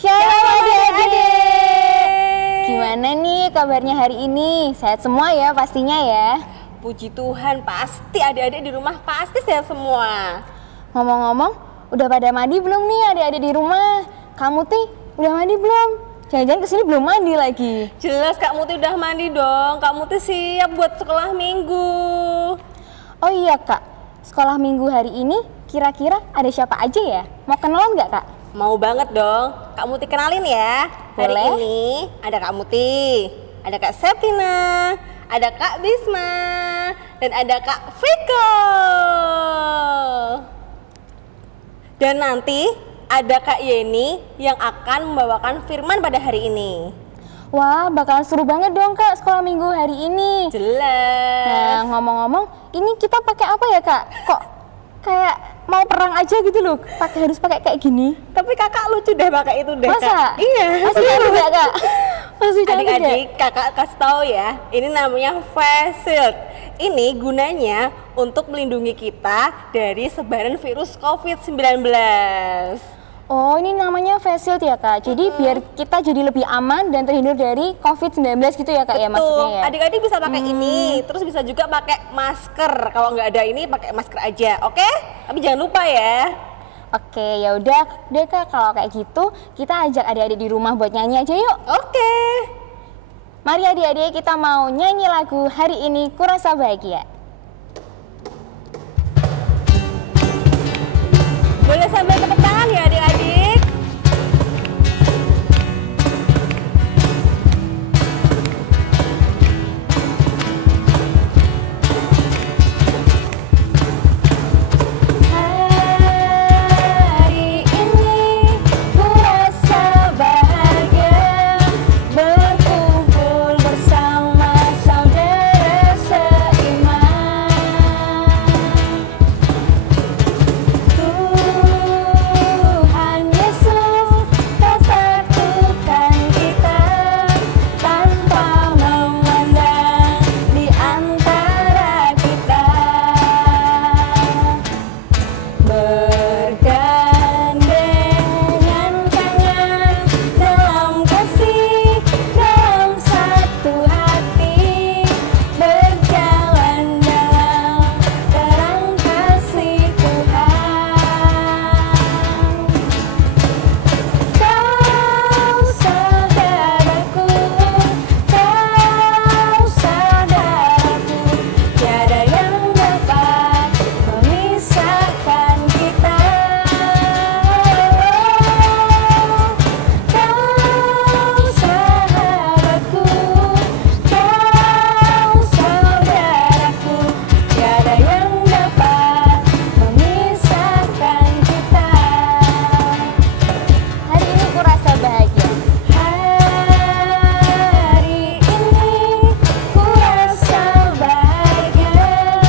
Shalom adik-adik. Gimana nih kabarnya hari ini? Sehat semua ya pastinya ya? Puji Tuhan, pasti adik-adik di rumah pasti sehat semua. Ngomong-ngomong, udah pada mandi belum nih adik-adik di rumah? Kamu Ti, udah mandi belum? Jangan-jangan kesini belum mandi lagi. Jelas Kak Muti udah mandi dong. Kak Muti siap buat sekolah minggu. Oh iya Kak, sekolah minggu hari ini kira-kira ada siapa aja ya? Mau kenalan nggak Kak? Mau banget dong. Kak Muti kenalin ya. Hari Boleh. ini ada Kak Muti, ada Kak Septina, ada Kak Bisma, dan ada Kak Viko. Dan nanti ada Kak Yeni yang akan membawakan firman pada hari ini. Wah, bakalan seru banget dong Kak sekolah minggu hari ini. Jelas. Nah, ngomong-ngomong, ini kita pakai apa ya Kak? Kok kayak mau perang aja gitu loh, harus pakai kayak gini. Tapi kakak lucu deh pakai itu deh. Masa? Kak. Iya. Masih cantik gak Kak? Masih cantik ya? Adik-adik, kakak kasih tahu ya, ini namanya face shield. Ini gunanya untuk melindungi kita dari sebaran virus COVID-19. Oh, ini namanya face shield ya Kak. Jadi biar kita jadi lebih aman dan terhindar dari COVID-19 gitu ya Kak ya maksudnya ya. Adik-adik bisa pakai ini, terus bisa juga pakai masker. Kalau nggak ada ini pakai masker aja, oke? Tapi jangan lupa ya. Oke, ya udah deh Kak, kalau kayak gitu kita ajak adik-adik di rumah buat nyanyi aja yuk. Oke. Mari adik-adik kita mau nyanyi lagu Hari Ini Kurasa Bahagia. Boleh sambil tepuk tangan ya adik-adik. Hari ini kurasa bahagia berkumpul bersama saudara seiman. Tuhan Yesus telah satukan kita tanpa memandang di antara kita. Bergandengan tangan dalam kasih, dalam satu hati, berjalan dalam terang kasih Tuhan. Kau saudaraku, tiada yang dapat memisahkan kita. Kau sahabatku, kau saudaraku, tiada yang dapat memisahkan kita. Hari ini kurasa bahagia. Hari ini kurasa bahagia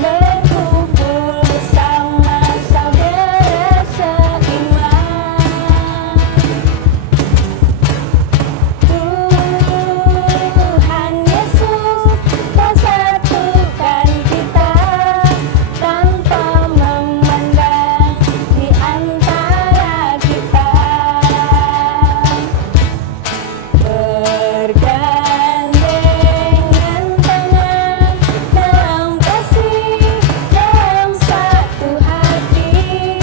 berkumpul bersama saudara seiman. Tuhan Yesus telah satukan kita tanpa memandang di antara kita. Bergandengan tangan dalam kasih, dalam satu hati,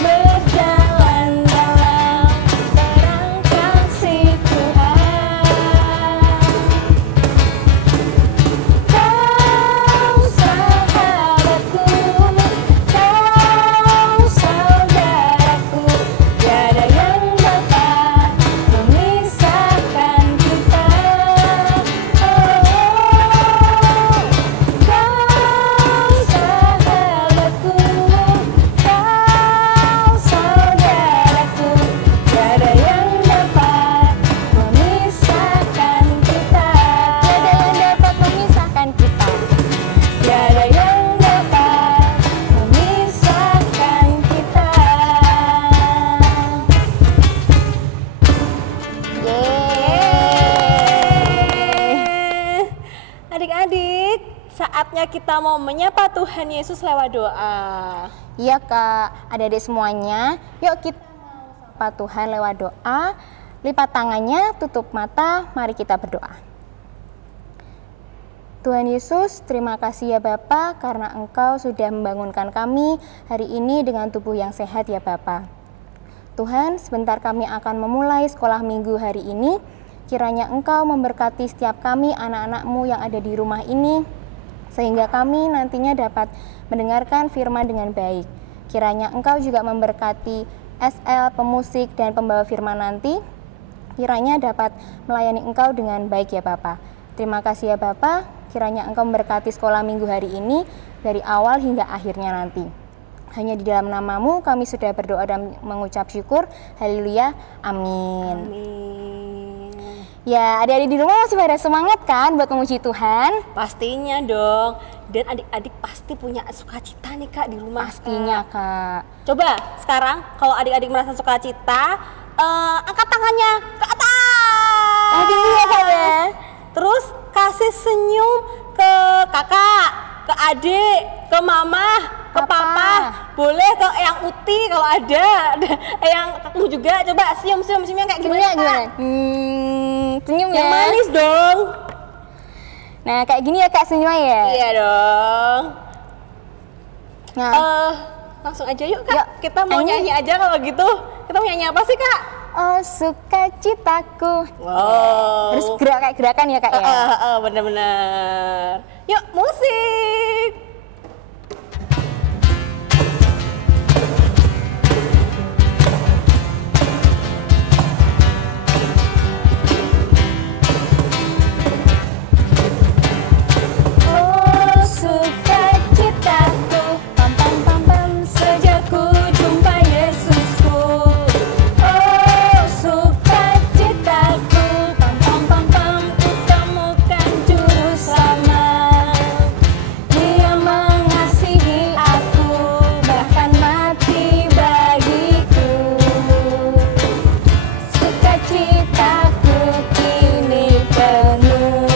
berjalan dalam terang kasih Tuhan. Kau sahabatku, kau saudaraku, tiada yang dapat memisahkan kita. Kau sahabatku, kau saudaraku, tiada yang dapat memisahkan kita. Tiada yang dapat memisahkan kita. Yeay. Adik-adik, saatnya kita mau menyapa Tuhan Yesus lewat doa. Iya Kak, adik-adik semuanya, yuk kita mau menyapa Tuhan lewat doa. Lipat tangannya, tutup mata, mari kita berdoa. Tuhan Yesus, terima kasih ya Bapa karena Engkau sudah membangunkan kami hari ini dengan tubuh yang sehat ya Bapa. Tuhan, sebentar kami akan memulai sekolah minggu hari ini. Kiranya Engkau memberkati setiap kami anak-anak-Mu yang ada di rumah ini, sehingga kami nantinya dapat mendengarkan firman dengan baik. Kiranya Engkau juga memberkati SL, pemusik, dan pembawa firman nanti. Kiranya dapat melayani Engkau dengan baik ya Bapa. Terima kasih ya Bapa, kiranya Engkau memberkati sekolah minggu hari ini dari awal hingga akhirnya nanti. Hanya di dalam nama-Mu kami sudah berdoa dan mengucap syukur. Haleluya, amin. Ya, adik-adik di rumah masih pada semangat kan buat memuji Tuhan? Pastinya dong. Dan adik-adik pasti punya sukacita nih Kak di rumah. Pastinya Kak. Coba sekarang kalau adik-adik merasa sukacita, angkat tangannya ke atas. Tinggi ya Kak ya. Terus kasih senyum ke kakak, ke adik, ke mama, ke papa. Boleh ke Eyang Uti kalau ada. Eyang kamu juga. Coba senyum-senyumnya kayak gimana Kak? Senyum Yang ya. manis dong. Nah, kayak gini ya Kak senyumnya ya. Iya dong. Nah, Langsung aja yuk Kak. Yuk, Kita mau nyanyi aja kalau gitu. Kita mau nyanyi apa sih Kak? oh sukacitaku. Wow. Harus gerak kayak gerakan ya Kak ya. Bener-bener. Yuk musik. Oh sukacitaku, pam pam pam pam, sejak ku jumpa Yesusku. Oh sukacitaku, pam pam pam pam, ku temukan juru selamat. Dia mengasihi aku, bahkan mati bagiku. Sukacitaku kini penuh.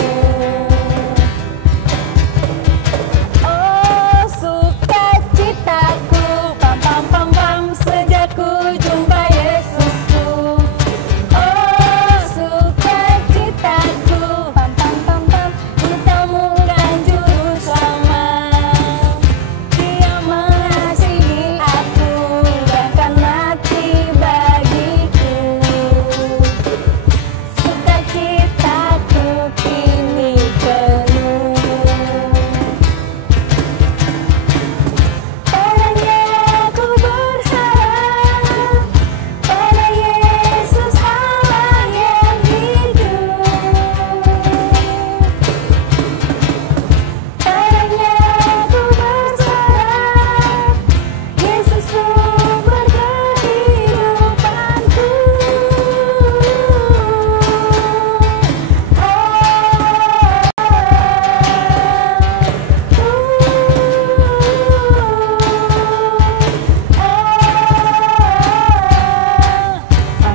Oh sukacitaku, pam pam pam pam, sejak ku jumpa Yesusku. Oh sukacitaku, pam pam pam pam, ku temukan juru selamat. Dia mengasihi aku, bahkan mati bagiku. Sukacitaku kini penuh. Padanya ku berharap, pada Yesus Allah yang hidup. Padanya ku berharap, Yesus sumber kehidupanku.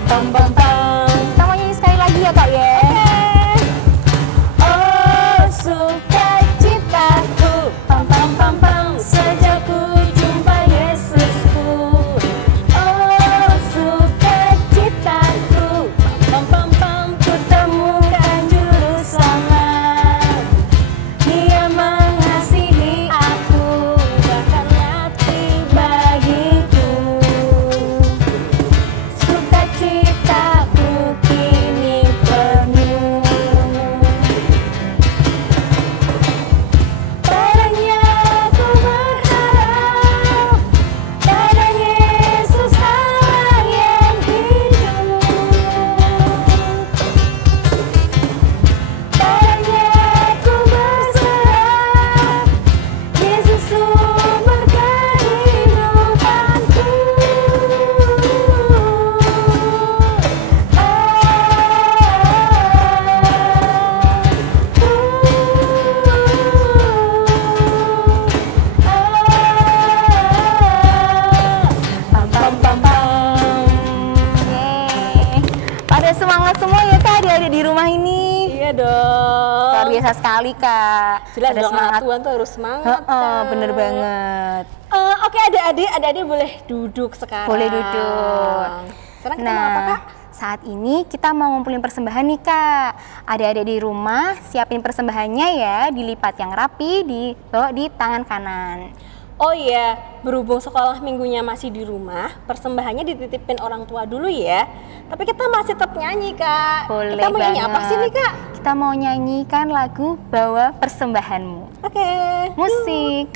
Pam pam pam. Kita mau nyanyi sekali lagi ya Kak ya. Oh sukacitaku, pam pam pam pam, sejak ku jumpa Yesusku. Oh sukacitaku, pam pam pam, ku temukan juru selamat. Dia mengasihi aku, bahkan mati bagiku. Sukacitaku kini penuh. Padanya ku berharap, pada Yesus Allah yang hidup. Padanya ku berharap, Yesus sumber kehidupanku. Pam pam pam pam. Yeay. Pada semangat semua ya Kak adik-adik di rumah ini. Iya dong. Luar biasa sekali Kak. Jelas Pada dong anak semangat. Tuhan tuh harus semangat. Kak. Bener banget. Oke adik-adik boleh duduk sekarang. Boleh duduk. sekarang kita mau apa, Kak? Saat ini kita mau ngumpulin persembahan nih, Kak. Adik-adik di rumah siapin persembahannya ya, dilipat yang rapi, dibawa di tangan kanan. Oh iya, berhubung sekolah minggunya masih di rumah, persembahannya dititipin orang tua dulu ya. Tapi kita masih tetap nyanyi, Kak. Boleh kita mau nyanyi banget. apa sih nih, Kak? Kita mau nyanyikan lagu Bawa Persembahanmu. Oke. Musik.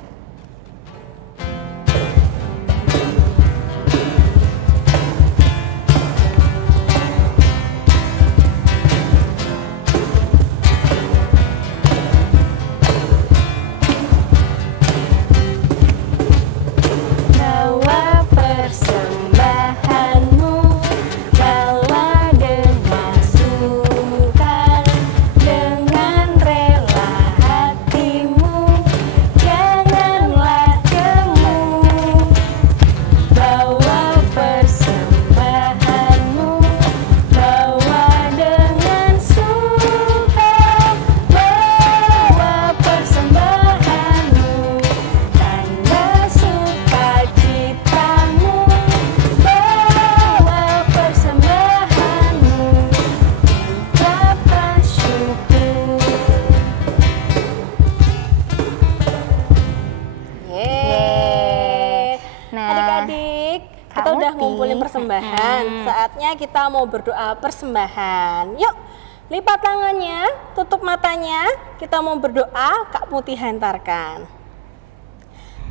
Bawa persembahanmu, bawa dengan suka, dengan rela hatimu, janganlah jemu. Bawa persembahanmu, bawa dengan suka, bawa persembahanmu, tanda sukacitamu, bawa persembahanmu, ucapan syukur. Yeay. Nah, Adik-adik, Kak kita udah Muti. ngumpulin persembahan. Saatnya kita mau berdoa persembahan. Yuk, lipat tangannya, tutup matanya. Kita mau berdoa, Kak Muti hantarkan.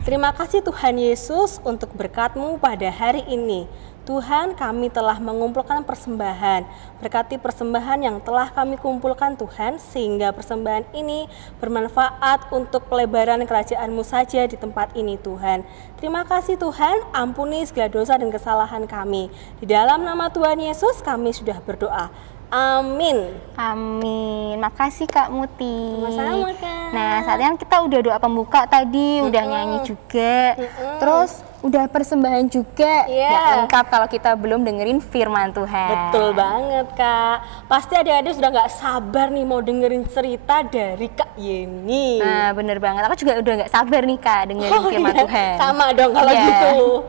Terima kasih Tuhan Yesus untuk berkat-Mu pada hari ini. Tuhan, kami telah mengumpulkan persembahan. Berkati persembahan yang telah kami kumpulkan Tuhan, sehingga persembahan ini bermanfaat untuk pelebaran kerajaan-Mu saja di tempat ini Tuhan. Terima kasih Tuhan, ampuni segala dosa dan kesalahan kami. Di dalam nama Tuhan Yesus kami sudah berdoa. Amin. Amin. Makasih Kak Muti. Sama-sama, Kak. Nah, saatnya kita udah doa pembuka tadi, udah nyanyi juga. Terus udah persembahan juga. Iya. Nggak lengkap kalau kita belum dengerin firman Tuhan. Betul banget Kak. Pasti adik-adik sudah nggak sabar nih mau dengerin cerita dari Kak Yeni. Nah, bener banget. Aku juga udah nggak sabar nih Kak dengerin firman iya. Tuhan. Sama dong kalau Iya. gitu.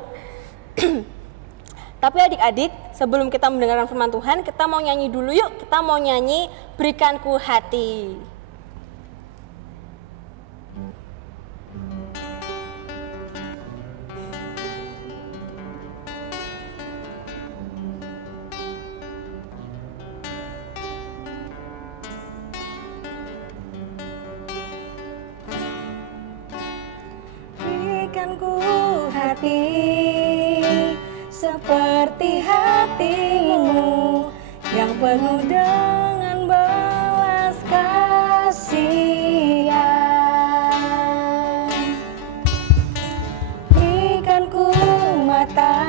Tapi adik-adik, sebelum kita mendengarkan firman Tuhan, kita mau nyanyi dulu yuk. Kita mau nyanyi Berikanku Hati. Berikanku hati seperti hatimu yang penuh dengan belas kasihan. Berikanku mata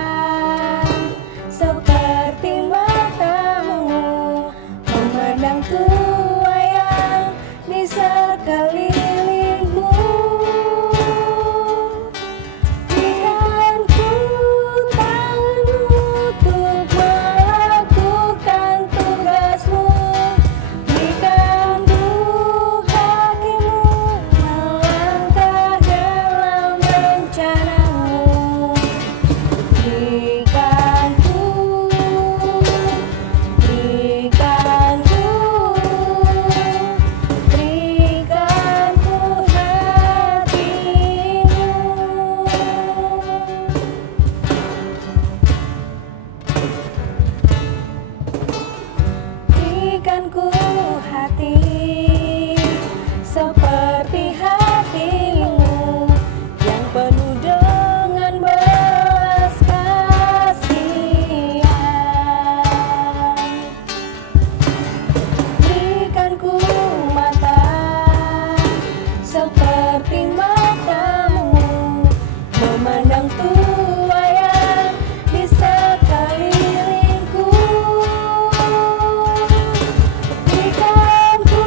seperti matamu, memandang tua yang di sekelilingku. Berikanku tanganmu untuk melakukan tugasmu. Berikanku kakimu melangkah dalam rencanamu. Berikanku hati seperti hatimu yang penuh dengan belas kasihan. Berikanku mata seperti matamu, memandang tua yang di sekelilingku. Berikanku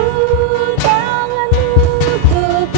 tanganmu untuk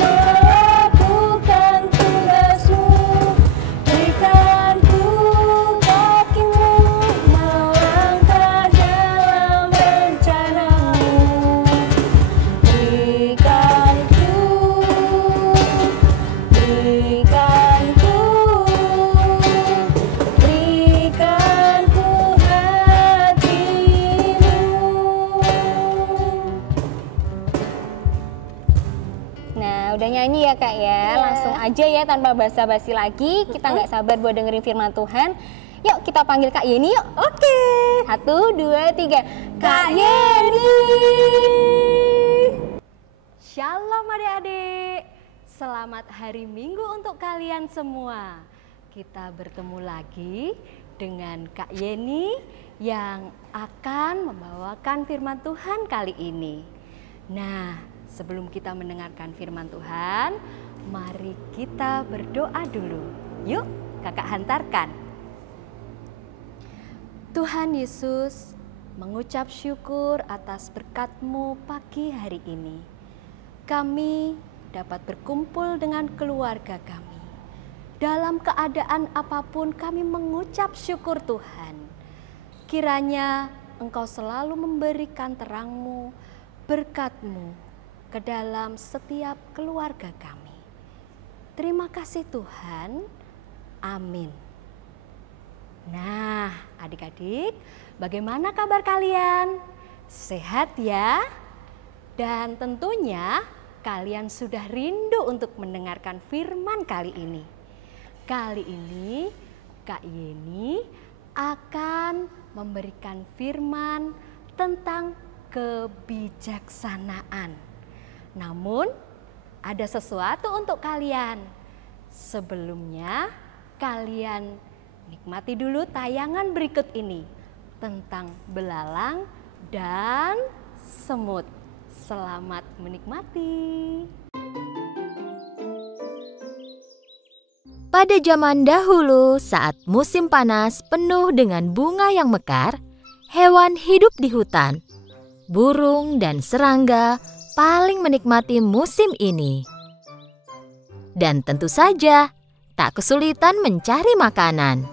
nyanyi ya Kak ya. Langsung aja ya tanpa basa-basi lagi. Kita nggak sabar buat dengerin firman Tuhan. Yuk kita panggil Kak Yeni yuk. Oke. 1, 2, 3. Kak Yeni. Shalom adik-adik. Selamat hari Minggu untuk kalian semua. Kita bertemu lagi dengan Kak Yeni yang akan membawakan firman Tuhan kali ini. Nah, sebelum kita mendengarkan firman Tuhan, mari kita berdoa dulu. Yuk, kakak hantarkan. Tuhan Yesus, mengucap syukur atas berkat-Mu pagi hari ini. Kami dapat berkumpul dengan keluarga kami. Dalam keadaan apapun kami mengucap syukur Tuhan. Kiranya Engkau selalu memberikan terang-Mu, berkat-Mu ke dalam setiap keluarga kami. Terima kasih Tuhan. Amin. Nah, adik-adik, bagaimana kabar kalian? Sehat ya? Dan tentunya kalian sudah rindu untuk mendengarkan firman kali ini. Kali ini Kak Yeni akan memberikan firman tentang kebijaksanaan. Namun ada sesuatu untuk kalian. Sebelumnya kalian nikmati dulu tayangan berikut ini tentang belalang dan semut. Selamat menikmati. Pada zaman dahulu, saat musim panas penuh dengan bunga yang mekar, hewan hidup di hutan. Burung dan serangga paling menikmati musim ini. Dan tentu saja, tak kesulitan mencari makanan.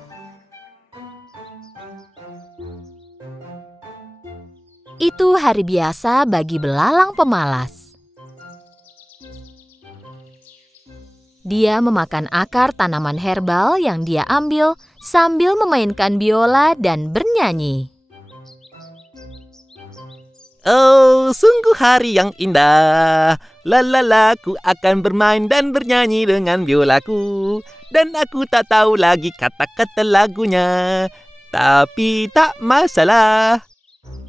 Itu hari biasa bagi belalang pemalas. Dia memakan akar tanaman herbal yang dia ambil sambil memainkan biola dan bernyanyi. Oh, sungguh hari yang indah. Lalalaku akan bermain dan bernyanyi dengan biolaku. Dan aku tak tahu lagi kata-kata lagunya. Tapi tak masalah.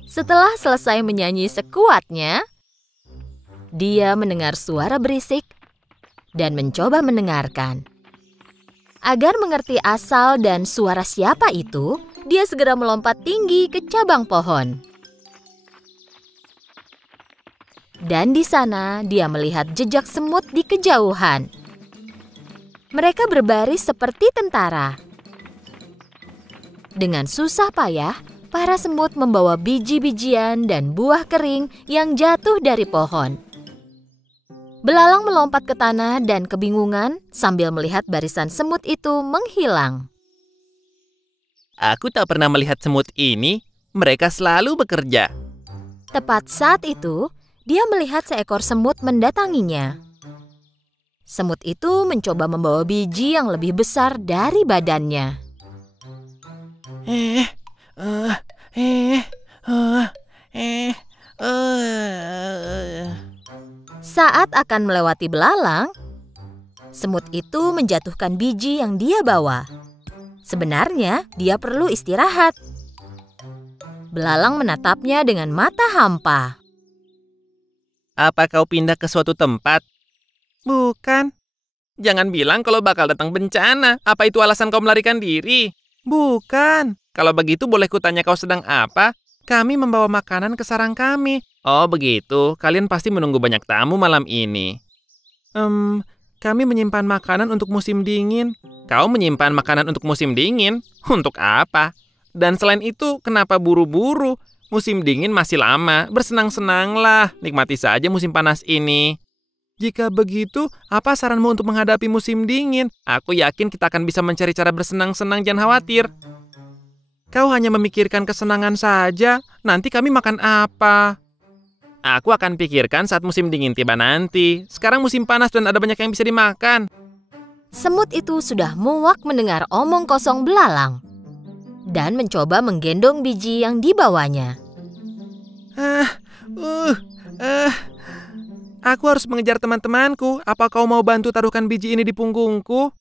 Setelah selesai menyanyi sekuatnya, dia mendengar suara berisik dan mencoba mendengarkan. Agar mengerti asal dan suara siapa itu, dia segera melompat tinggi ke cabang pohon. Dan di sana dia melihat jejak semut di kejauhan. Mereka berbaris seperti tentara. Dengan susah payah, para semut membawa biji-bijian dan buah kering yang jatuh dari pohon. Belalang melompat ke tanah dan kebingungan sambil melihat barisan semut itu menghilang. Aku tak pernah melihat semut ini. Mereka selalu bekerja. Tepat saat itu, dia melihat seekor semut mendatanginya. Semut itu mencoba membawa biji yang lebih besar dari badannya. Saat akan melewati belalang, semut itu menjatuhkan biji yang dia bawa. Sebenarnya dia perlu istirahat. Belalang menatapnya dengan mata hampa. Apa kau pindah ke suatu tempat? Bukan. Jangan bilang kalau bakal datang bencana. Apa itu alasan kau melarikan diri? Bukan. Kalau begitu boleh kutanya kau sedang apa? Kami membawa makanan ke sarang kami. Oh begitu, kalian pasti menunggu banyak tamu malam ini. Kami menyimpan makanan untuk musim dingin. Kau menyimpan makanan untuk musim dingin? Untuk apa? Dan selain itu, kenapa buru-buru? Musim dingin masih lama, bersenang-senanglah. Nikmati saja musim panas ini. Jika begitu, apa saranmu untuk menghadapi musim dingin? Aku yakin kita akan bisa mencari cara bersenang-senang, jangan khawatir. Kau hanya memikirkan kesenangan saja, nanti kami makan apa? Aku akan pikirkan saat musim dingin tiba nanti. Sekarang musim panas dan ada banyak yang bisa dimakan. Semut itu sudah muak mendengar omong kosong belalang dan mencoba menggendong biji yang dibawanya. Aku harus mengejar teman-temanku. Apa kau mau bantu taruhkan biji ini di punggungku?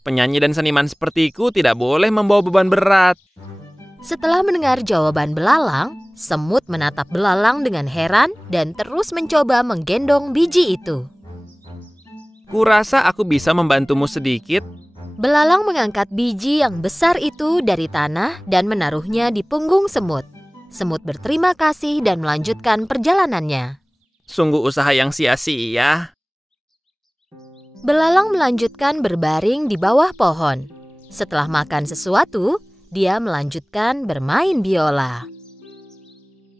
Penyanyi dan seniman sepertiku tidak boleh membawa beban berat. Setelah mendengar jawaban belalang, semut menatap belalang dengan heran dan terus mencoba menggendong biji itu. Kurasa aku bisa membantumu sedikit. Belalang mengangkat biji yang besar itu dari tanah dan menaruhnya di punggung semut. Semut berterima kasih dan melanjutkan perjalanannya. Sungguh usaha yang sia-sia. Belalang melanjutkan berbaring di bawah pohon. Setelah makan sesuatu, dia melanjutkan bermain biola.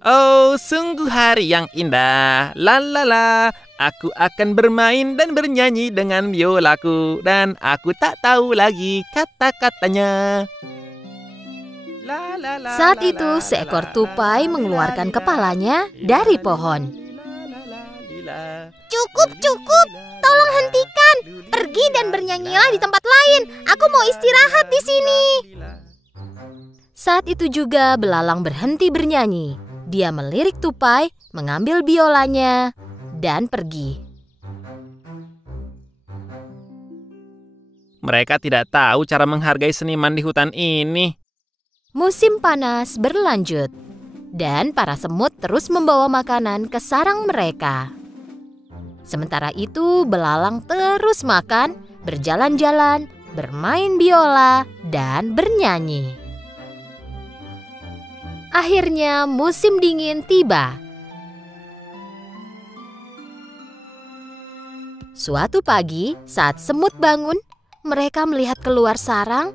Oh, sungguh hari yang indah. La la la. Aku akan bermain dan bernyanyi dengan biolaku. Dan aku tak tahu lagi kata-katanya. La, la, la, Saat la, itu, la, seekor la, tupai la, mengeluarkan la, kepalanya la, dari la, pohon. la. Cukup, tolong hentikan. Pergi dan bernyanyilah di tempat lain. Aku mau istirahat di sini. Saat itu juga belalang berhenti bernyanyi. Dia melirik tupai, mengambil biolanya, dan pergi. Mereka tidak tahu cara menghargai seniman di hutan ini. Musim panas berlanjut, dan para semut terus membawa makanan ke sarang mereka. Sementara itu, belalang terus makan, berjalan-jalan, bermain biola, dan bernyanyi. Akhirnya musim dingin tiba. Suatu pagi, saat semut bangun, mereka melihat keluar sarang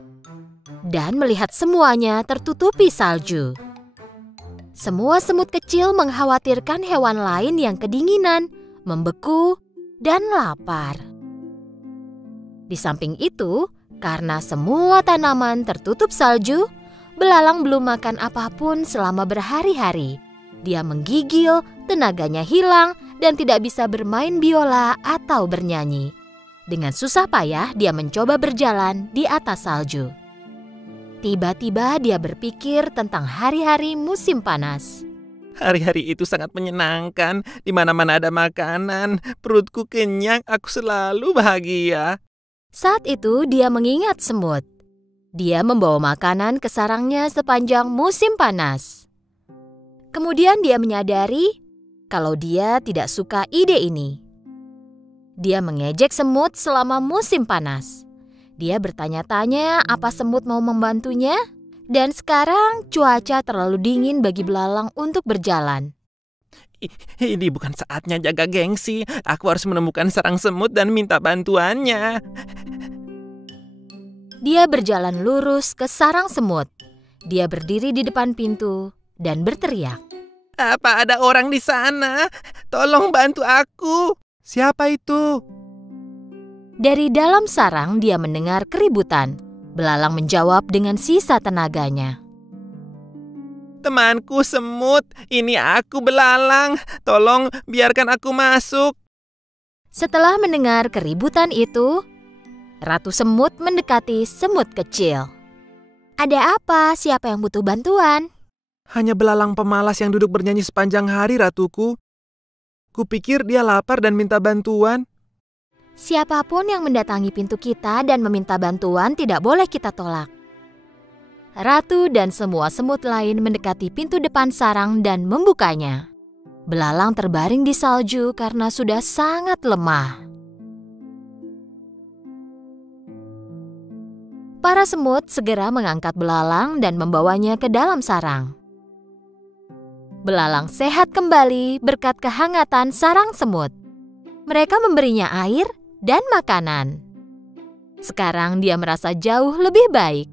dan melihat semuanya tertutupi salju. Semua semut kecil mengkhawatirkan hewan lain yang kedinginan, membeku, dan lapar. Di samping itu, karena semua tanaman tertutup salju, belalang belum makan apapun selama berhari-hari. Dia menggigil, tenaganya hilang, dan tidak bisa bermain biola atau bernyanyi. Dengan susah payah, dia mencoba berjalan di atas salju. Tiba-tiba dia berpikir tentang hari-hari musim panas. Hari-hari itu sangat menyenangkan. Di mana-mana ada makanan. Perutku kenyang, aku selalu bahagia. Saat itu dia mengingat semut. Dia membawa makanan ke sarangnya sepanjang musim panas. Kemudian dia menyadari kalau dia tidak suka ide ini. Dia mengejek semut selama musim panas. Dia bertanya-tanya apa semut mau membantunya. Dan sekarang cuaca terlalu dingin bagi belalang untuk berjalan. Ini bukan saatnya jaga gengsi. Aku harus menemukan sarang semut dan minta bantuannya. Dia berjalan lurus ke sarang semut. Dia berdiri di depan pintu dan berteriak. Apa ada orang di sana? Tolong bantu aku. Siapa itu? Dari dalam sarang dia mendengar keributan. Belalang menjawab dengan sisa tenaganya. Temanku semut, ini aku belalang. Tolong biarkan aku masuk. Setelah mendengar keributan itu, Ratu Semut mendekati semut kecil. Ada apa? Siapa yang butuh bantuan? Hanya belalang pemalas yang duduk bernyanyi sepanjang hari, ratuku. Kupikir dia lapar dan minta bantuan. Siapapun yang mendatangi pintu kita dan meminta bantuan tidak boleh kita tolak. Ratu dan semua semut lain mendekati pintu depan sarang dan membukanya. Belalang terbaring di salju karena sudah sangat lemah. Para semut segera mengangkat belalang dan membawanya ke dalam sarang. Belalang sehat kembali berkat kehangatan sarang semut. Mereka memberinya air dan makanan. Sekarang dia merasa jauh lebih baik.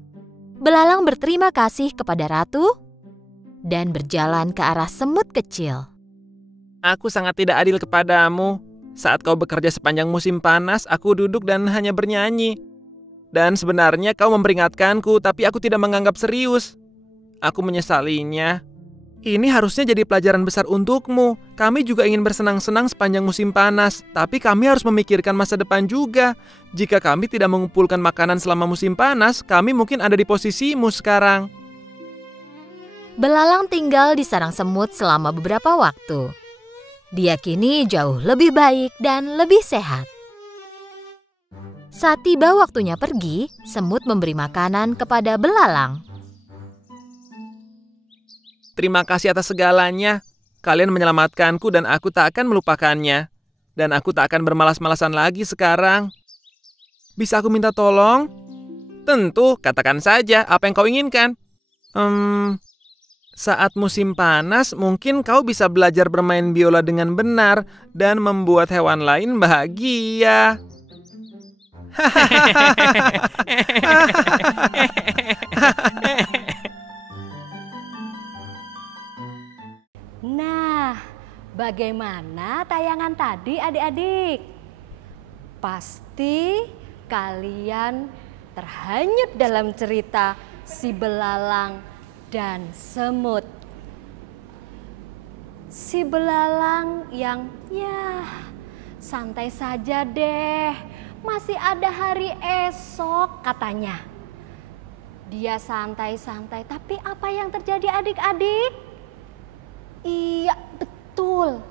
Belalang berterima kasih kepada ratu dan berjalan ke arah semut kecil. Aku sangat tidak adil kepadamu. Saat kau bekerja sepanjang musim panas, aku duduk dan hanya bernyanyi. Dan sebenarnya kau memperingatkanku, tapi aku tidak menganggap serius. Aku menyesalinya. Ini harusnya jadi pelajaran besar untukmu. Kami juga ingin bersenang-senang sepanjang musim panas, tapi kami harus memikirkan masa depan juga. Jika kami tidak mengumpulkan makanan selama musim panas, kami mungkin ada di posisimu sekarang. Belalang tinggal di sarang semut selama beberapa waktu. Dia kini jauh lebih baik dan lebih sehat. Saat tiba waktunya pergi, semut memberi makanan kepada belalang. Terima kasih atas segalanya. Kalian menyelamatkanku dan aku tak akan melupakannya. Dan aku tak akan bermalas-malasan lagi sekarang. Bisa aku minta tolong? Tentu, katakan saja apa yang kau inginkan. Saat musim panas, mungkin kau bisa belajar bermain biola dengan benar dan membuat hewan lain bahagia. Nah, bagaimana tayangan tadi adik-adik? Pasti kalian terhanyut dalam cerita si belalang dan semut. Si belalang yang santai saja deh, masih ada hari esok katanya. Dia santai-santai, tapi apa yang terjadi adik-adik? Iya betul,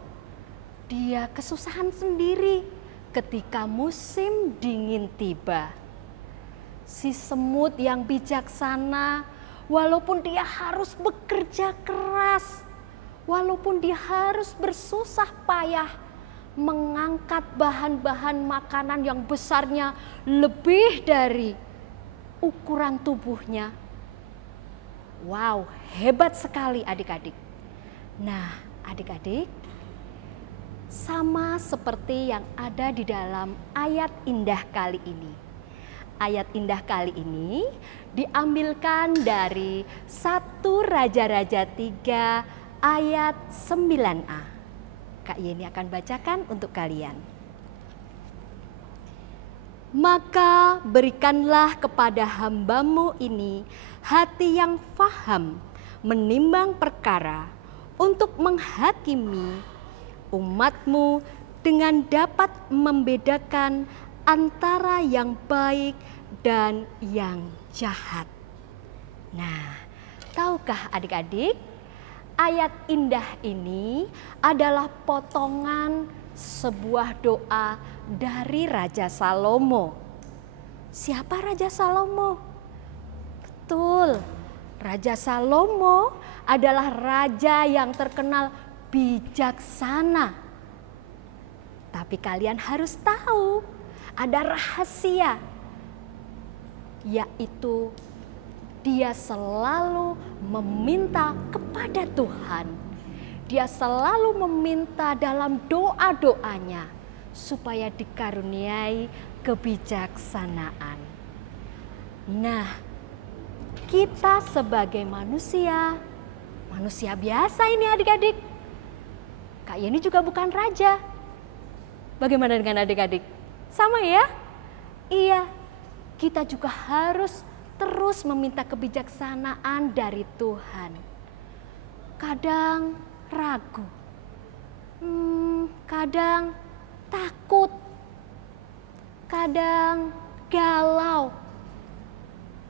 dia kesusahan sendiri ketika musim dingin tiba. Si semut yang bijaksana, walaupun dia harus bekerja keras, walaupun dia harus bersusah payah mengangkat bahan-bahan makanan yang besarnya lebih dari ukuran tubuhnya. Wow, hebat sekali adik-adik. Nah, adik-adik, sama seperti yang ada di dalam ayat indah kali ini. Ayat indah kali ini diambilkan dari 1 Raja-Raja 3 ayat 9a. Kak Yeni akan bacakan untuk kalian. Maka berikanlah kepada hambamu ini hati yang faham menimbang perkara untuk menghakimi umatmu dengan dapat membedakan antara yang baik dan yang jahat. Nah, tahukah adik-adik, ayat indah ini adalah potongan sebuah doa dari Raja Salomo. Siapa Raja Salomo? Betul, Raja Salomo adalah raja yang terkenal bijaksana. Tapi kalian harus tahu, ada rahasia, yaitu dia selalu meminta kepada Tuhan. Dia selalu meminta dalam doa-doanya supaya dikaruniai kebijaksanaan. Nah, kita sebagai manusia biasa ini adik-adik. Kak Yeni juga bukan raja. Bagaimana dengan adik-adik? Sama ya? Iya, kita juga harus terus meminta kebijaksanaan dari Tuhan. Kadang ragu, kadang takut, kadang galau.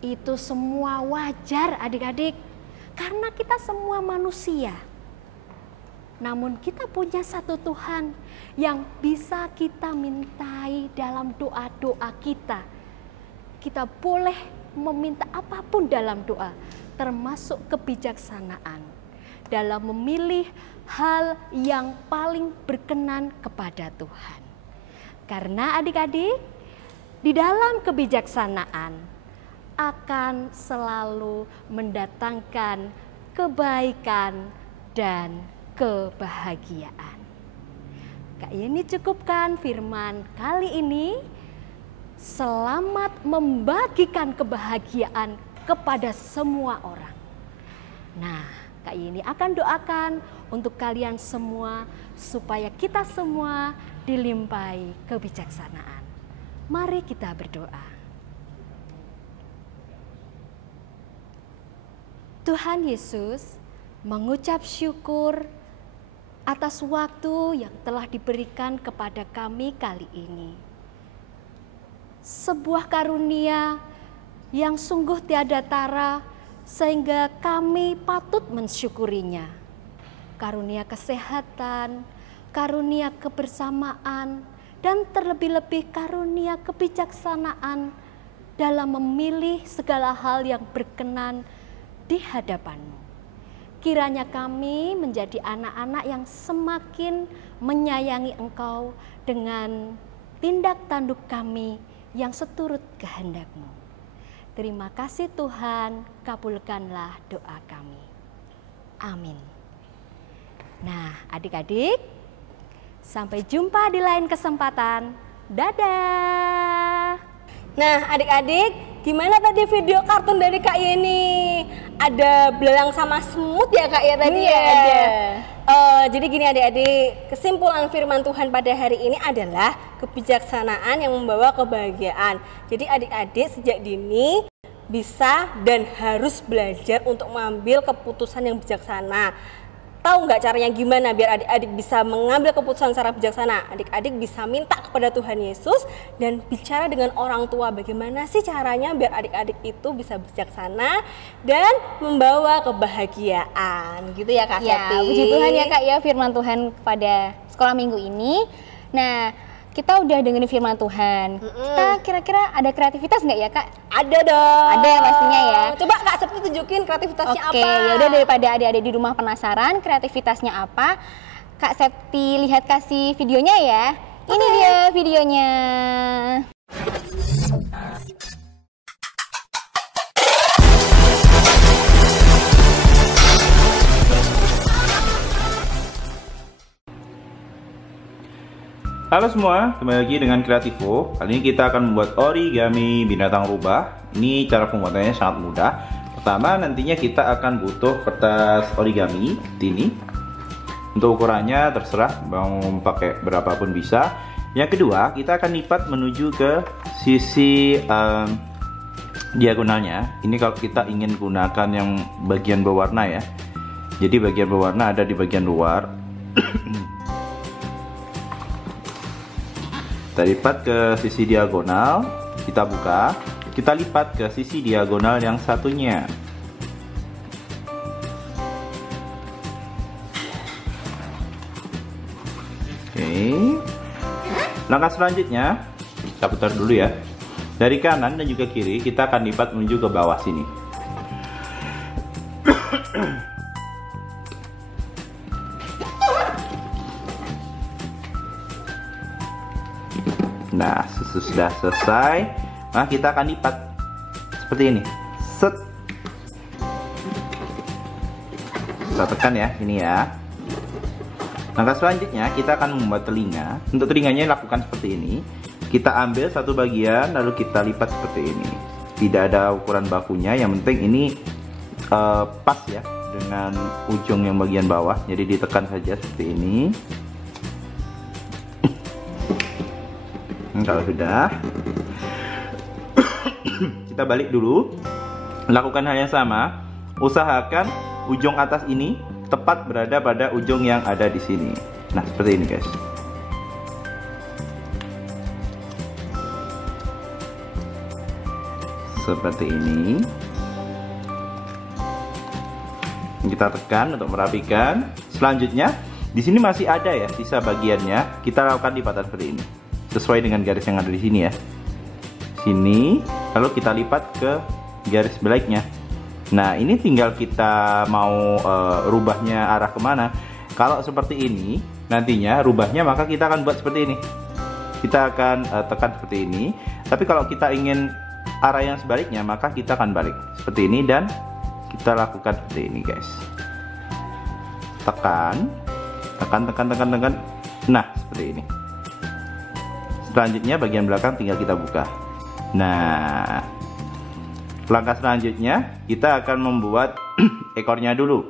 Itu semua wajar adik-adik, karena kita semua manusia. Namun kita punya satu Tuhan yang bisa kita mintai dalam doa-doa kita. Kita boleh meminta apapun dalam doa, termasuk kebijaksanaan dalam memilih hal yang paling berkenan kepada Tuhan. Karena adik-adik, di dalam kebijaksanaan akan selalu mendatangkan kebaikan dan kebahagiaan. Kak Yeni cukupkan firman kali ini. Selamat membagikan kebahagiaan kepada semua orang. Nah, Kak Yeni akan doakan untuk kalian semua supaya kita semua dilimpahi kebijaksanaan. Mari kita berdoa. Tuhan Yesus, mengucap syukur atas waktu yang telah diberikan kepada kami kali ini. Sebuah karunia yang sungguh tiada tara sehingga kami patut mensyukurinya. Karunia kesehatan, karunia kebersamaan, dan terlebih-lebih karunia kebijaksanaan dalam memilih segala hal yang berkenan di hadapan-Mu. Kiranya kami menjadi anak-anak yang semakin menyayangi Engkau dengan tindak tanduk kami yang seturut kehendak-Mu. Terima kasih Tuhan, kabulkanlah doa kami. Amin. Nah, adik-adik, sampai jumpa di lain kesempatan. Dadah. Nah, adik-adik, gimana tadi video kartun dari Kak Yeni? Ada belalang sama semut ya Kak ya tadi ya? Ada. Jadi gini adik-adik, kesimpulan firman Tuhan pada hari ini adalah kebijaksanaan yang membawa kebahagiaan. Jadi adik-adik sejak dini bisa dan harus belajar untuk mengambil keputusan yang bijaksana. Tahu nggak caranya gimana biar adik-adik bisa mengambil keputusan secara bijaksana? Adik-adik bisa minta kepada Tuhan Yesus dan bicara dengan orang tua bagaimana sih caranya biar adik-adik itu bisa bijaksana dan membawa kebahagiaan. Gitu ya Kak Ya, Septi. puji Tuhan ya Kak ya, firman Tuhan pada sekolah minggu ini. Nah, kita udah dengerin firman Tuhan. Kita kira-kira ada kreativitas nggak ya Kak? Ada dong. Ada ya pastinya ya. Coba Kak Septi tunjukin kreativitasnya Oke, apa. ya udah daripada adik-adik di rumah penasaran kreativitasnya apa, Kak Septi lihat kasih videonya ya. Ini dia videonya. Halo semua, kembali lagi dengan Kreativo. Kali ini kita akan membuat origami binatang rubah. Ini cara pembuatannya sangat mudah. Pertama, nantinya kita akan butuh kertas origami ini. Untuk ukurannya terserah, mau pakai berapapun bisa. Yang kedua, kita akan lipat menuju ke sisi diagonalnya. Ini kalau kita ingin gunakan yang bagian berwarna ya. Jadi bagian berwarna ada di bagian luar. Kita lipat ke sisi diagonal, kita buka, kita lipat ke sisi diagonal yang satunya. Oke. Langkah selanjutnya, kita putar dulu ya. Dari kanan dan juga kiri, kita akan lipat menuju ke bawah sini. Nah, sudah selesai. Nah, kita akan lipat seperti ini. Set. Kita tekan ya, ini ya. Langkah selanjutnya kita akan membuat telinga. Untuk telinganya lakukan seperti ini. Kita ambil satu bagian lalu kita lipat seperti ini. Tidak ada ukuran bakunya, yang penting ini pas ya dengan ujung yang bagian bawah. Jadi ditekan saja seperti ini. Kalau sudah, kita balik dulu. Lakukan hal yang sama. Usahakan ujung atas ini tepat berada pada ujung yang ada di sini. Nah, seperti ini guys. Seperti ini. Kita tekan untuk merapikan. Selanjutnya, di sini masih ada ya sisa bagiannya. Kita lakukan lipatan seperti ini. Sesuai dengan garis yang ada di sini ya. Sini, lalu kita lipat ke garis baliknya. Nah, ini tinggal kita mau rubahnya arah kemana. Kalau seperti ini, nantinya rubahnya maka kita akan buat seperti ini. Kita akan tekan seperti ini. Tapi kalau kita ingin arah yang sebaliknya, maka kita akan balik seperti ini dan kita lakukan seperti ini guys. Tekan, tekan. Nah, seperti ini. Selanjutnya bagian belakang tinggal kita buka. Nah, langkah selanjutnya kita akan membuat ekornya dulu.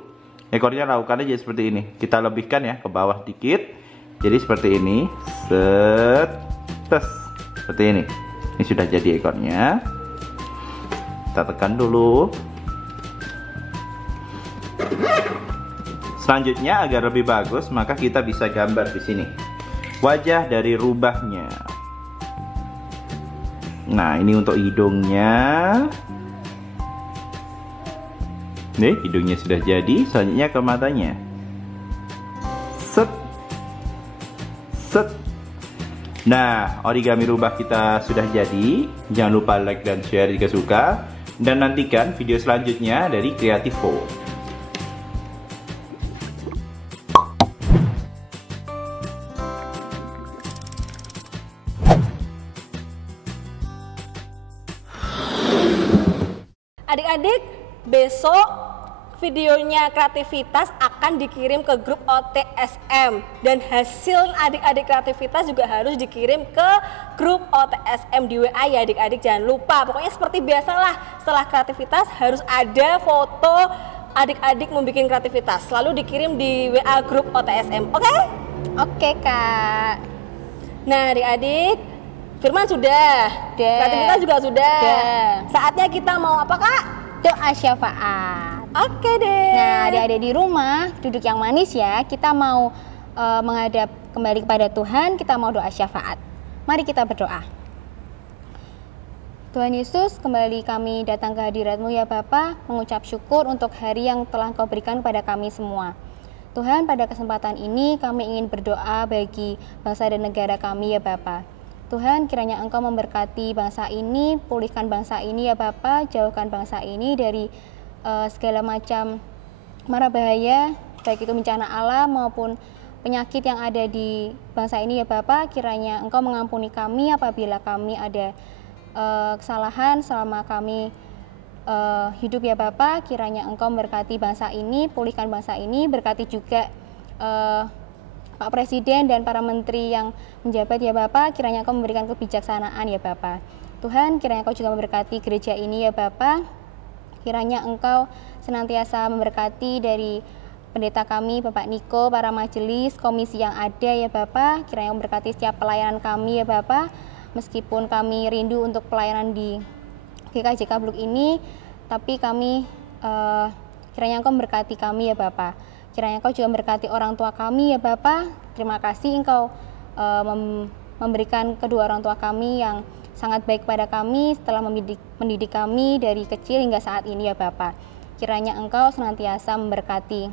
Ekornya lakukan aja seperti ini. Kita lebihkan ya ke bawah dikit. Jadi seperti ini. Set, tes. Seperti ini. Ini sudah jadi ekornya. Kita tekan dulu. Selanjutnya agar lebih bagus, maka kita bisa gambar di sini wajah dari rubahnya. Nah, ini untuk hidungnya. Nih, hidungnya sudah jadi. Selanjutnya ke matanya. Set. Set. Nah, origami rubah kita sudah jadi. Jangan lupa like dan share jika suka. Dan nantikan video selanjutnya dari Creativo. Adik-adik, besok videonya kreativitas akan dikirim ke grup OTSM dan hasil adik-adik kreativitas juga harus dikirim ke grup OTSM di WA ya adik-adik, jangan lupa. Pokoknya seperti biasalah, setelah kreativitas harus ada foto adik-adik membuat kreativitas, selalu dikirim di WA grup OTSM, oke? Oke, Kak. Nah adik-adik, Firman sudah, kreativitas juga sudah. Saatnya kita mau apa, Kak? Doa syafaat. Oke deh. Nah, adik-adik di rumah, duduk yang manis ya. Kita mau menghadap kembali kepada Tuhan, kita mau doa syafaat. Mari kita berdoa. Tuhan Yesus, kembali kami datang ke hadirat-Mu ya Bapa, mengucap syukur untuk hari yang telah Engkau berikan kepada kami semua. Tuhan, pada kesempatan ini kami ingin berdoa bagi bangsa dan negara kami ya Bapa. Tuhan, kiranya Engkau memberkati bangsa ini, pulihkan bangsa ini ya Bapa, jauhkan bangsa ini dari segala macam mara bahaya, baik itu bencana alam maupun penyakit yang ada di bangsa ini ya Bapa. Kiranya Engkau mengampuni kami apabila kami ada kesalahan selama kami hidup ya Bapa. Kiranya Engkau memberkati bangsa ini, pulihkan bangsa ini, berkati juga Pak Presiden dan para menteri yang menjabat ya Bapa. Kiranya Engkau memberikan kebijaksanaan ya Bapa. Tuhan, kiranya Engkau juga memberkati gereja ini ya Bapa. Kiranya Engkau senantiasa memberkati dari pendeta kami, Bapak Niko, para majelis, komisi yang ada ya Bapak. Kiranya memberkati setiap pelayanan kami ya Bapak. Meskipun kami rindu untuk pelayanan di GKJK Bluk ini, tapi kami kiranya Engkau memberkati kami ya Bapak. Kiranya Engkau juga memberkati orang tua kami ya Bapak. Terima kasih Engkau memberikan kedua orang tua kami yang sangat baik pada kami setelah mendidik kami dari kecil hingga saat ini ya Bapak. Kiranya Engkau senantiasa memberkati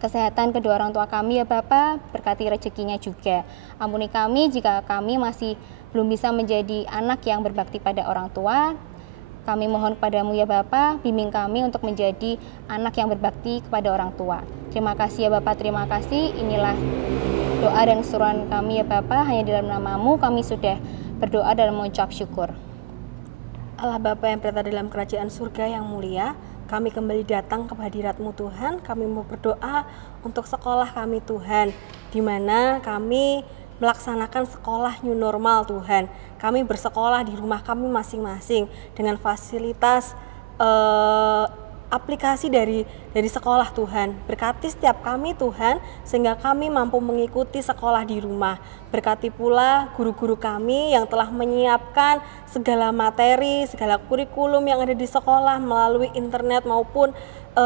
kesehatan kedua orang tua kami ya Bapak, berkati rezekinya juga. Ampuni kami jika kami masih belum bisa menjadi anak yang berbakti pada orang tua. Kami mohon kepadamu ya Bapak, bimbing kami untuk menjadi anak yang berbakti kepada orang tua. Terima kasih ya Bapak, terima kasih. Inilah doa dan keseruan kami ya Bapak, hanya di dalam nama-Mu kami sudah berdoa dan mengucap syukur. Allah Bapa yang berada dalam kerajaan surga yang mulia, kami kembali datang ke hadirat-Mu Tuhan. Kami mau berdoa untuk sekolah kami Tuhan, di mana kami melaksanakan sekolah new normal Tuhan. Kami bersekolah di rumah kami masing-masing dengan fasilitas aplikasi dari sekolah Tuhan. Berkati setiap kami Tuhan, sehingga kami mampu mengikuti sekolah di rumah. Berkati pula guru-guru kami yang telah menyiapkan segala materi, segala kurikulum yang ada di sekolah melalui internet maupun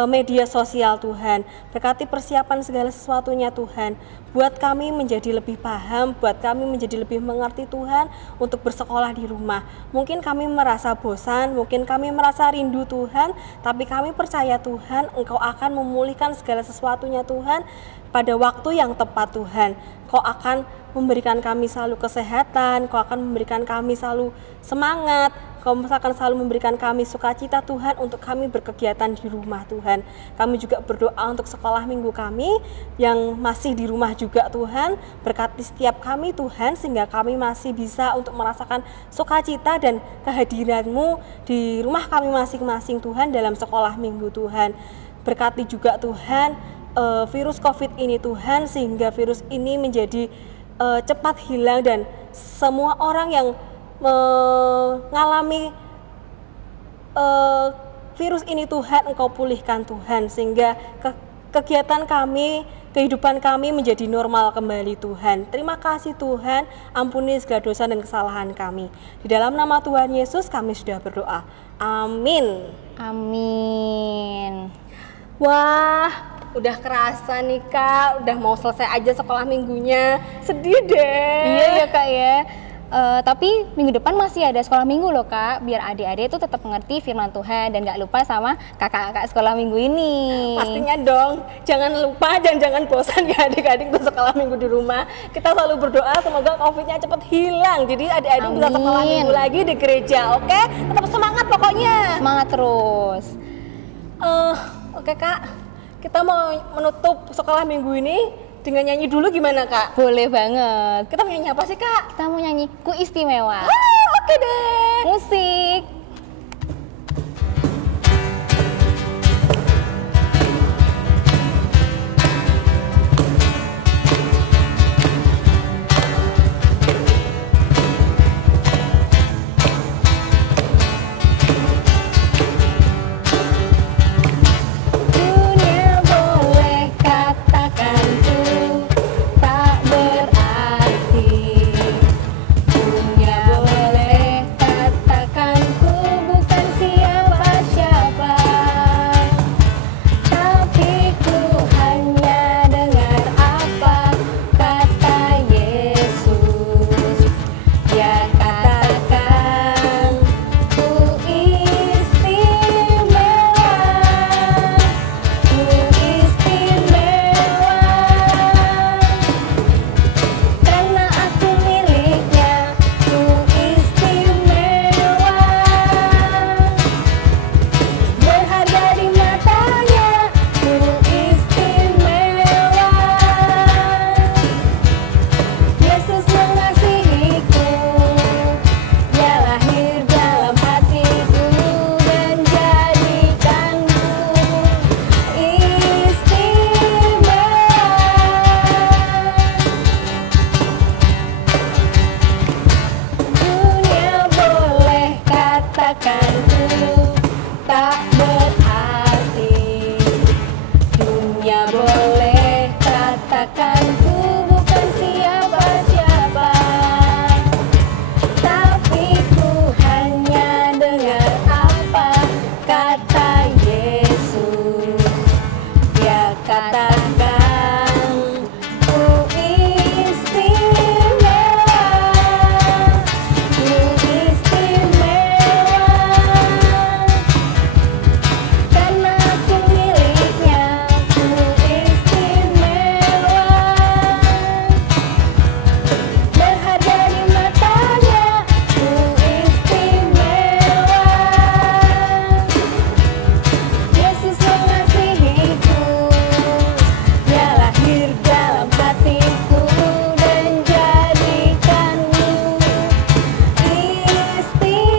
media sosial Tuhan. Berkati persiapan segala sesuatunya Tuhan. Buat kami menjadi lebih paham, buat kami menjadi lebih mengerti Tuhan untuk bersekolah di rumah. Mungkin kami merasa bosan, mungkin kami merasa rindu Tuhan, tapi kami percaya Tuhan, Engkau akan memulihkan segala sesuatunya Tuhan pada waktu yang tepat Tuhan. Kau akan memberikan kami selalu kesehatan, Kau akan memberikan kami selalu semangat, Kau akan selalu memberikan kami sukacita Tuhan untuk kami berkegiatan di rumah Tuhan. Kami juga berdoa untuk sekolah minggu kami yang masih di rumah juga Tuhan. Berkati setiap kami Tuhan sehingga kami masih bisa untuk merasakan sukacita dan kehadiran-Mu di rumah kami masing-masing Tuhan dalam sekolah minggu Tuhan. Berkati juga Tuhan virus COVID ini Tuhan, sehingga virus ini menjadi cepat hilang dan semua orang yang mengalami virus ini Tuhan Engkau pulihkan Tuhan, sehingga kegiatan kami, kehidupan kami menjadi normal kembali Tuhan. Terima kasih Tuhan, ampuni segala dosa dan kesalahan kami. Di dalam nama Tuhan Yesus kami sudah berdoa. Amin. Amin. Wah, udah kerasa nih Kak, udah mau selesai aja sekolah minggunya. Sedih deh. Iya ya Kak ya. Tapi minggu depan masih ada sekolah minggu loh Kak, biar adik-adik itu tetap mengerti firman Tuhan dan gak lupa sama kakak-kakak sekolah minggu ini. Pastinya dong, jangan lupa dan jangan bosan ya adik-adik untuk sekolah minggu di rumah. Kita selalu berdoa semoga COVID-nya cepat hilang, jadi adik-adik bisa sekolah minggu lagi di gereja, oke? Tetap semangat pokoknya. Semangat terus. Oke Kak, kita mau menutup sekolah minggu ini dengan nyanyi dulu gimana Kak? Boleh banget. Kita mau nyanyi apa sih Kak? Kita mau nyanyi Ku Istimewa. Oke deh. Musik. Dunia boleh katakan ku tak berarti, dunia boleh katakan ku bukan siapa-siapa, tapi ku hanya dengar apa kata Yesus. Dia katakan ku istimewa, ku istimewa, karena aku miliknya. Ku istimewa, berharga di matanya. Ku istimewa, Yesus mengasihiku. Dia lahir dalam hatiku dan jadikanku istimewa. Dunia boleh katakan ku tak berarti, dunia boleh katakan ku bukan siapa-siapa, tapi ku hanya dengar apa kata Yesus. Dia katakan ku istimewa, ku istimewa, karena aku miliknya. Ku istimewa, berharga di matanya. Ku istimewa, Yesus mengasihiku. Dia lahir dalam hatiku dan jadikanku istimewa.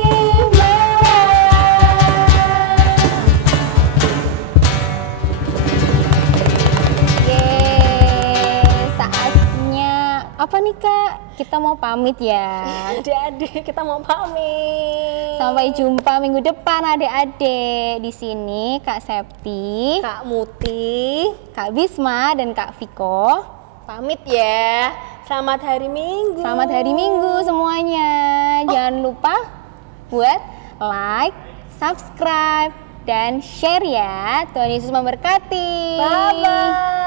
Yeay, saatnya apa nih Kak? Kita mau pamit ya. Adik-adik kita mau pamit. Sampai jumpa minggu depan adik-adik. Di sini Kak Septi, Kak Muti, Kak Bisma, dan Kak Viko. pamit ya. Selamat hari Minggu. Selamat hari Minggu semuanya. Jangan lupa buat like, subscribe, dan share ya. Tuhan Yesus memberkati. Bye-bye.